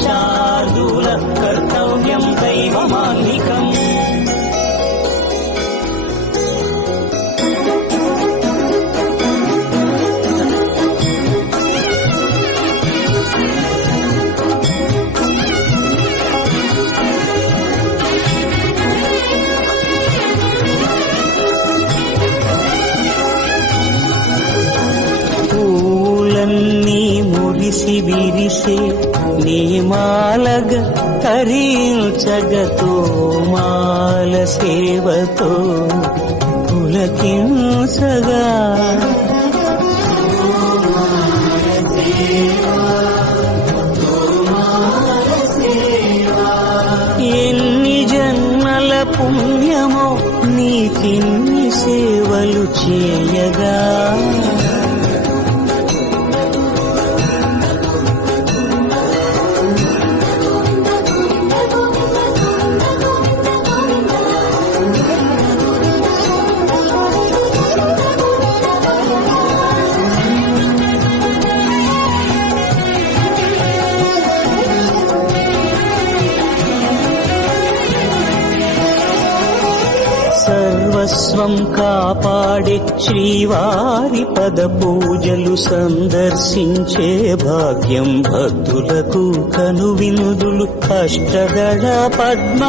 Sean. విరిసి విరిసే నీమాలగ తరించగతో మాల సేవతో పులకించగా. ఎన్ని జన్మల పుణ్యమో నీకిన్ని సేవలు చేయగా. సర్వస్వం కాపాడే శ్రీవారి పద పూజలు సందర్శించే భాగ్యం భక్తులకు కనువినుదులు అష్టదళ పద్మ